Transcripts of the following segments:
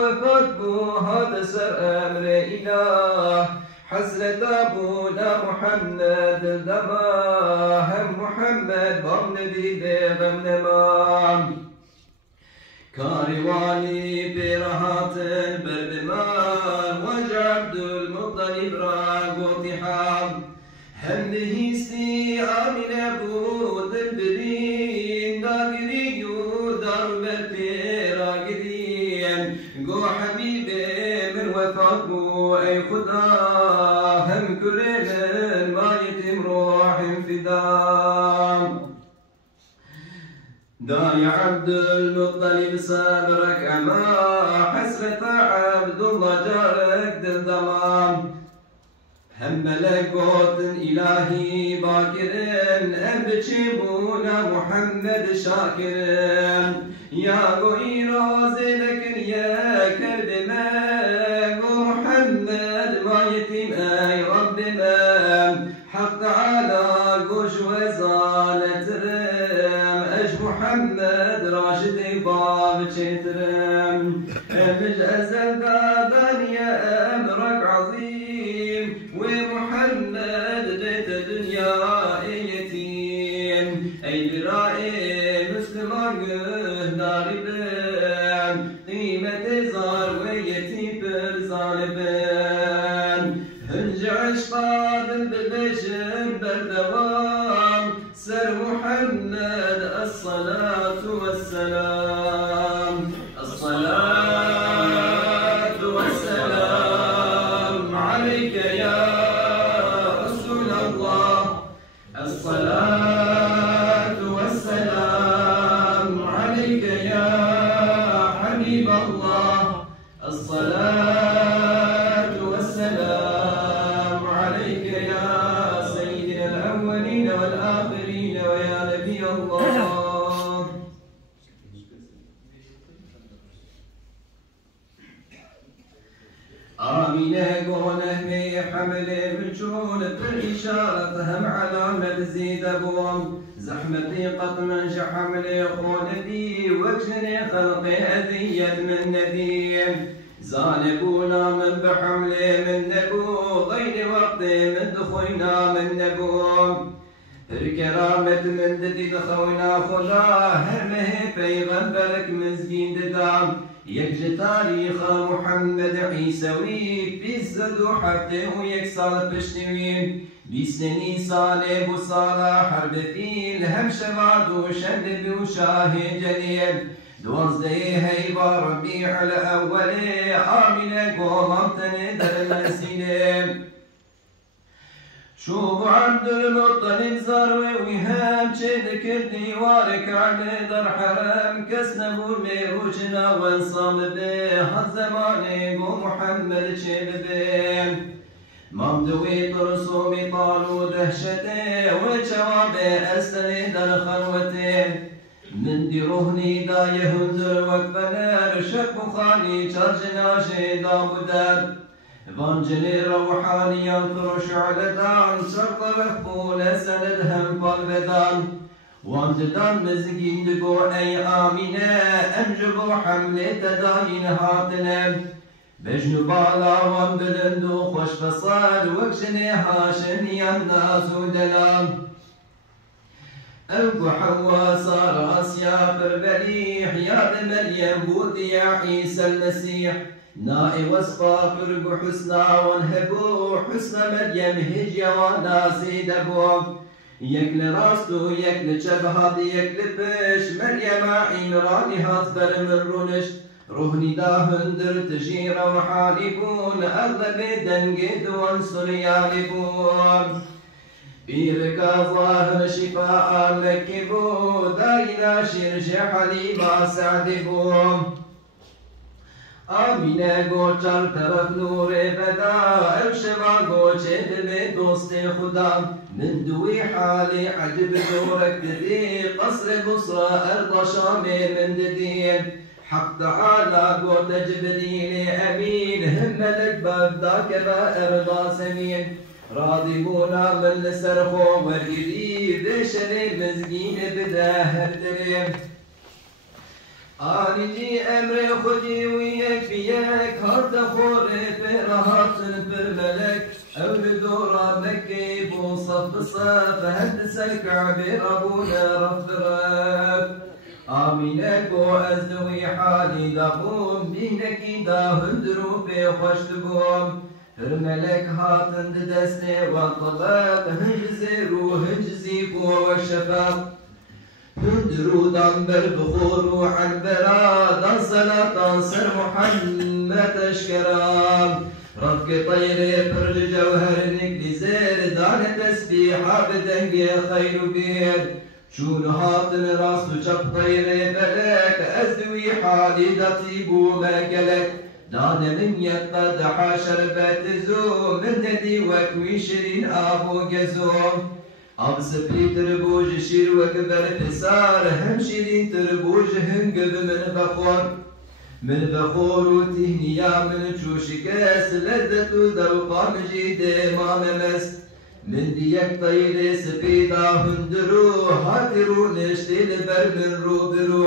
وفاتبو هذا سر أمر إله حسرة أبونا محمد دما هم محمد ضمن دي بغم نمام كارواني برهات بربمان وجع عبد المطلب راق وتحام هم هيستي آمن أبو دبرين داقري دار برتي راقرين قو حبيبي من وفاقو أي خدا هم كرين ما يتم روح فدام داي عبد المطلب صبرك أما حسرة عبد الله جارك دلدمام هم ملكوت إلهي باكرين أبتشبونا محمد شاكرين يا قوي رازي لكن يا كرب ما محمد ما يتم أي رب ما حق على قوش وزالة رم أج محمد راشد باب تشترم مج أزل دادان يا أمرك عظيم ومحمد بيت الدنيا يتيم أي برائي مسلمان ناري بان قيمة زار ويتيم برزالبان هنج عشقا بالبشر بالدوام سر محمد الصلاة والسلام الصلاة والسلام عليك يا رسول الله الصلاة والسلام عليك يا حبيب الله الصلاة والسلام عليك يا سيدنا الأولين والآخرين ويا نبي الله آمين قوله مي حمل بالجول بالإشارة هم علامة زيد أبوم زحمتي قط من شحمل خولدي وجني خلقي أذية من نديم زانبونا من بحمل من نبو غير وقت من دخوينا من نبو الكرامة من ددي دخوينا خلا همه بيغنبرك مزجين ددام يكج تاريخ محمد عيسوي بيزدو حتى ويكسر بشتوين بيسني صالح وصالح حرب فيل هم شباد وشدد وشاهد جليل دوزدي هيبا ربيع الأول آمنة قومتني در المسيلة شوف عبد المطلب زروي ويهام شد كردي وارك على در حرم كسنبو ميروجنا وانصام به هالزمان قو محمد شد به ممدوي ترسومي طالو دهشته وجوابه أسني در خلوته من دي روحني دا يهندر وكبنر شك بخاني جرجنا شيدا بدر وانجلي روحاني ينطرش على دان شرط مقبول سند هم بالبدان وانددان مزقين دقو اي آمينة انجبو حملة داين هاتنا بجنو بالا وان بلندو خوش فصال وكشني هاشن يهناس ودلام أبو حوا صار أسيا بربريح يا مريم بودي يا عيسى المسيح نائي وصفا فرق حسنا وانهبو حسن مريم هجيا وناسي دبو يكل راستو يكل شبهات يكل بش مريم عمراني هات برمن رونش روحني دا هندر تجي روحاني بون أغلب دنقيد وانصر يالبون بيرك ظاهر شفاء لك بو داينا شرش حليبا سعد بو آمینه گوچار طرف نور بدا ارشما گوچه دل دوست خدا من دوی حال عجب دورك ددي قصر بصرى أرض شام من ددي حق تعالى قوت جبريل أمين هم لك بابداك بأرضى سمين راضبونا من لسرخو ورقدي ذي شري مزقين بدا هردري آنجی امر خودی و یک بیک هات خوری پر هاتن پر ملک أول دورا مكي بو صف صف هندس الكعبة أبونا رفرف آمينك وأزدوي حالي دابوم بينك دا هندرو بخوش تبوم هرملك هاتن دستي والطباب هنجزي رو هنجزي بو والشفاف هندرو دنبر بخور وعنبرا دان صلاة سر محمد أشكرام رفق طير برج جوهر نقلي زير دان تسبيحة بدنقي خير بير شون هاتن راسو شب طير بلك أزدوي حالي دطيبو ماكلك دان من يقدح شربت زوم من ندي وكوي شرين أبو جزوم أبس بلي تربوج شير وكبر بسار هم شيرين تربوج هنقب من بخور من بخور وتهنيا من جوشكاس لذة ذوقا مجيد ما ممس من ديك طير سبيدا هندرو هاترو نشتي لبر من رو برو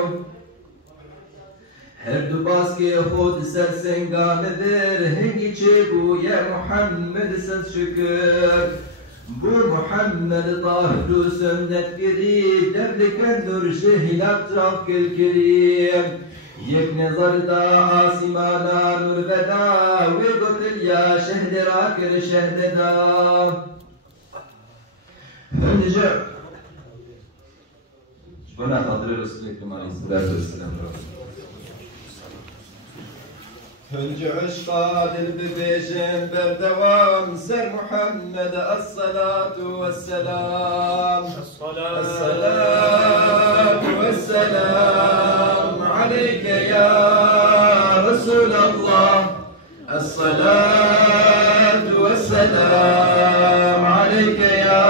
هر دو باسكي خود سر سنگا مدر هنگي چبو يا محمد سد شكر بو محمد طاهر سنت كريم دبلك النور جهل اطراف الكريم يك نظر دا آسمانا نور بدا وقتل يا شهد راكر شهد دا هنجا شبنا خاطر رسول الله عليه الصلاة والسلام هنج عشقا للببيجن بردوام سر محمد الصلاة والسلام الصلاة والسلام عليك يا رسول الله الصلاة والسلام عليك يا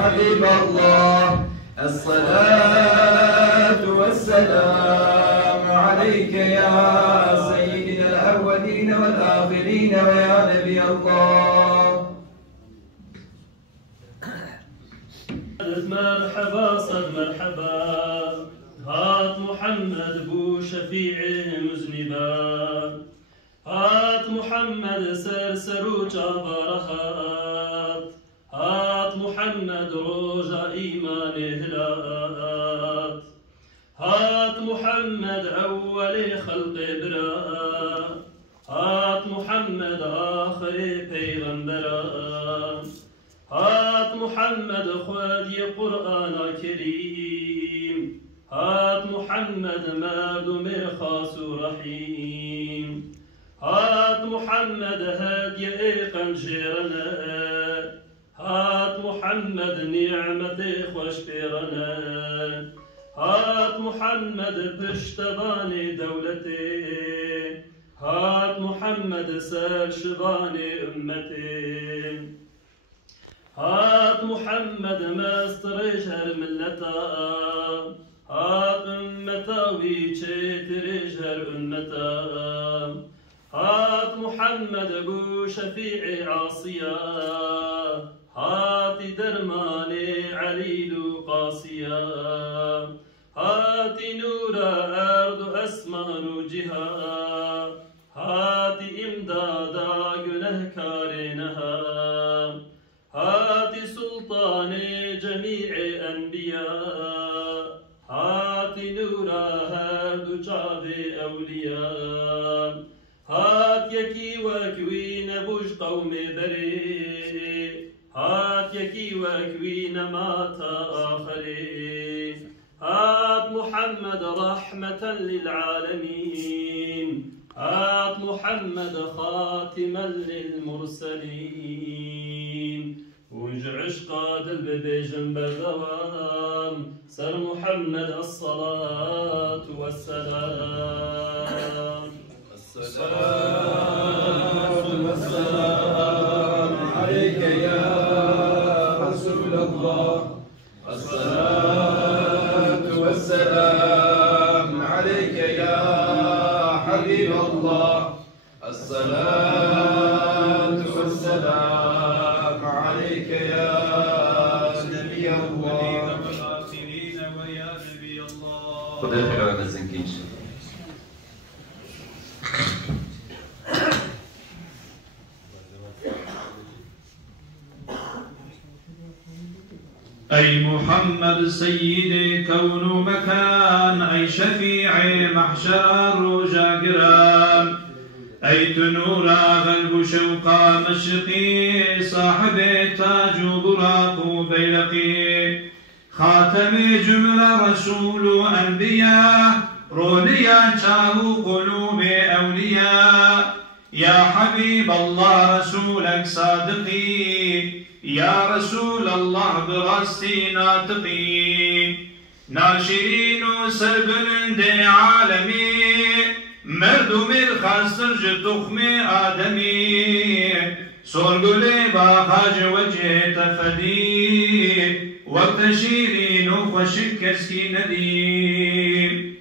حبيب الله الصلاة والسلام عليك يا الأولين والآخرين ويا نبي الله مرحبا صد مرحبا هات محمد بو شفيع مذنبا هات محمد سرسرو جابرهات هات محمد روجا إيمان هلات هات محمد أول خلق برا هات محمد آخر پیغمبرا هات محمد خودی قرآن کریم هات محمد مردم خاص و رحیم هات محمد هدی قنجرنا هات محمد نعمت خوش پیرنا هات محمد پشتبان دولته هات محمد سر شبان أمته هات محمد مستر جهر ملتا هات أمتا ويشتر جهر أمتا هات محمد بو شفيع عاصيا هات درمان عليل قاسيا هات نور أرض أسمان جها هات إمدادا گنه كارنها هات سلطان جميع أنبياء هات نورا هاد جاب أولياء هات يكي وكوين بوج قوم بري هات يكي وكوين مات آخرين هات محمد رحمة للعالمين هات محمد خاتما للمرسلين ونج عشقا دل بيجن بالدوام سر محمد الصلاة والسلام الصلاة والسلام عليك يا رسول الله الصلاة والسلام عليك يا حبيب الله الصلاة والسلام عليك يا نبي الله والآخرين ويا نبي الله خذ الحلوة ما تزنكيش أي محمد سيد كون مكان أي شفيع محشر رجا قرام أي تنورا غلب شوقا مشرقي صاحب تاج براق بيلقي خاتم جملة رسول أنبياء روليا شاه قلوب أولياء يا حبيب الله رسولك صادقي يا رسول الله براستي ناطقي ناشرين سربلند عالمي مردم الخاصر تخم آدمي سرقلي باخاج وجه تفدي وقت شيرين وخشك كسكي نديم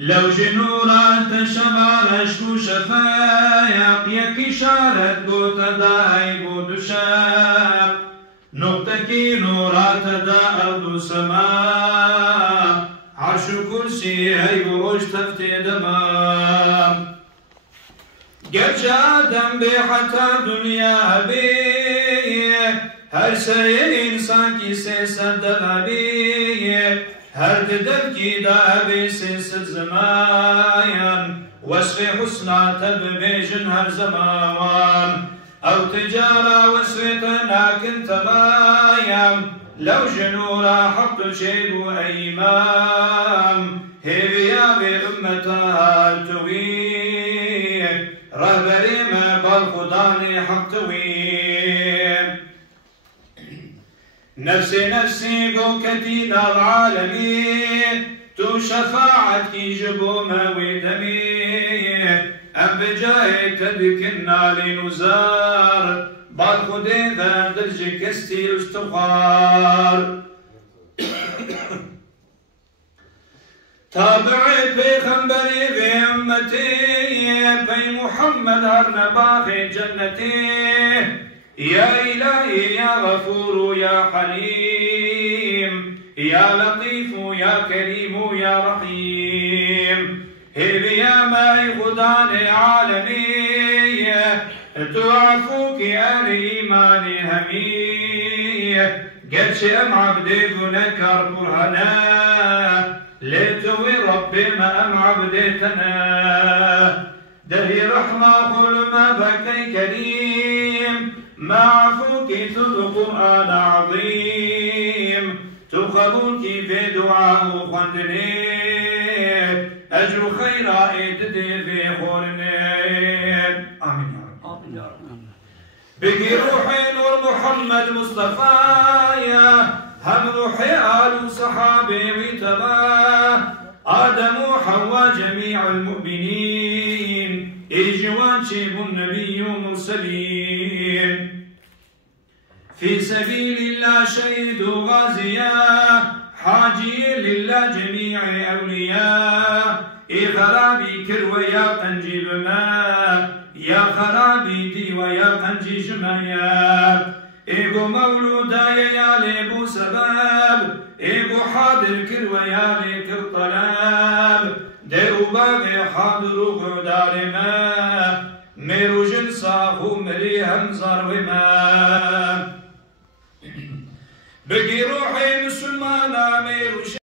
لو جنورات شمارش شفايق يكي شارت قوت داي بود شاق نقطكي نورات دا أرض سماء عرش كرسي هي بروج تفتي دمام قرش آدم بي حتى دنيا بي هر سي إنسان كي سيسد الغبي هر دبكي دا بيسيس الزمان وصف حسنا تببيجن هر زمان أو تجارة وصفتنا كنت مايم لو جنورا حق شيب أيمام هيبيا بأمتها التوين رهبري ما بالخداني حق توين نفسي نفسي قوكتنا العالمين تو شفاعتك جبو ما ودمي أم بجاي تدكنا لنزار بالخدي ذا درجك استي استغفار تابعي بيغمبري بأمتي بي محمد أرنباخي جنتي يا إلهي يا غفور يا حليم يا لطيف يا كريم يا رحيم هبي يا ماي غدان عالمي تعفوك آل إيماني همي قدش أم عبدي بنكر برهنا ليتوي ربي ما أم عبدتنا دهي رحمة قل ما بكي كريم ما عفوك القرآن عظيم تقبلك في دعاء خندني أجر خيرا إتدي في خورني آمين يا رب بقي روحي نور محمد مصطفى هم روحي آل صحابي وتباه آدم وحواء جميع المؤمنين إجوان شيب النبي مرسلين في سبيل الله شهيد غازيا حاجي لله جميع أولياء خرابي كروي يا قنجي بما يا خرابي دي ويا قنجي جمايا إيقو مولودا يا ليبو سباب إيقو حاضر كروي يا ليك الطلاب ديرو باغي حاضر قدار ما ميرو جنسا مري همزار وما